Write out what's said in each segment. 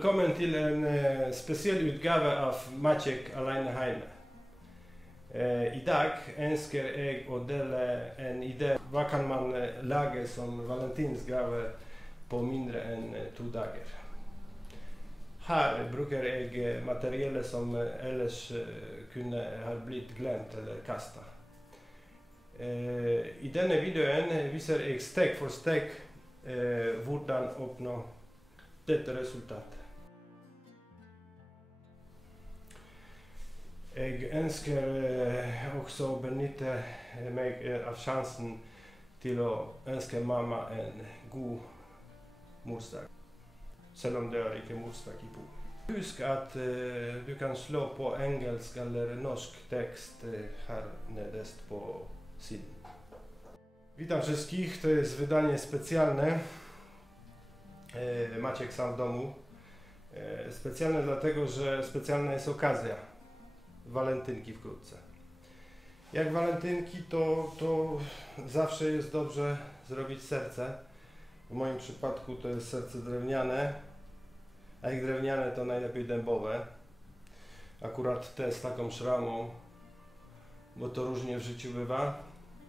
Välkommen till en speciell utgave av Maciek Aleneheime. Idag önskar jag att dela en idé vad kan man laga som valentinsgave på mindre än 2 dagar. Här brukar jag material som ellers kunde ha blivit glömt eller kastat. I denna videon visar jag steg för steg hvordan uppnå detta resultat. Jag önskar också benytta mig av chansen till att önska mamma en god morsdag. Selv om det är inte morsdag i på. Husk att du kan slå på engelsk eller norsk text här nederst på sidan. Witam wszystkich, to jest wydanie specjalne Maciek sam w domu. Specjalne dlatego, że specjalna jest okazja. Walentynki wkrótce. Jak walentynki, to zawsze jest dobrze zrobić serce. W moim przypadku to jest serce drewniane, a jak drewniane to najlepiej dębowe. Akurat te z taką szramą, bo to różnie w życiu bywa.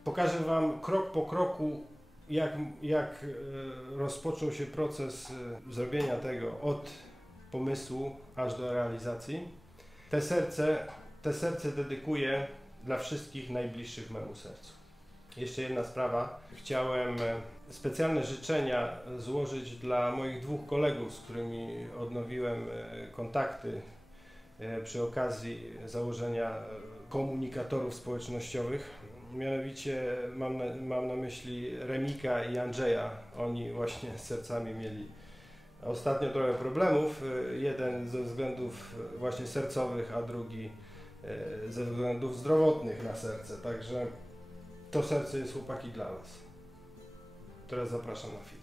Pokażę Wam krok po kroku, jak rozpoczął się proces zrobienia tego od pomysłu aż do realizacji. Te serce dedykuję dla wszystkich najbliższych memu sercu. Jeszcze jedna sprawa. Chciałem specjalne życzenia złożyć dla moich 2 kolegów, z którymi odnowiłem kontakty przy okazji założenia komunikatorów społecznościowych. Mianowicie mam na myśli Remika i Andrzeja. Oni właśnie z sercami mieli ostatnio trochę problemów. Jeden ze względów właśnie sercowych, a drugi ze względów zdrowotnych na serce. Także to serce jest, chłopaki, dla Was. Teraz zapraszam na film.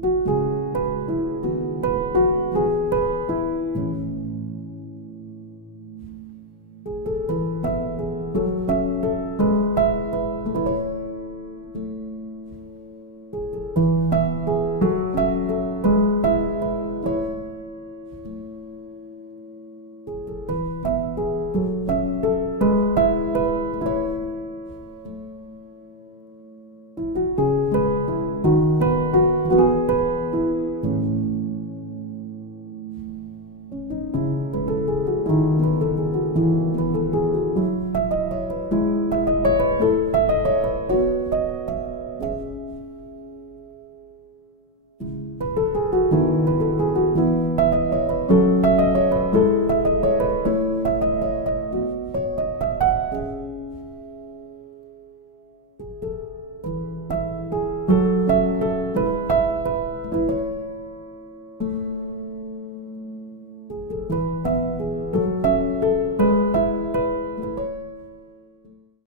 Thank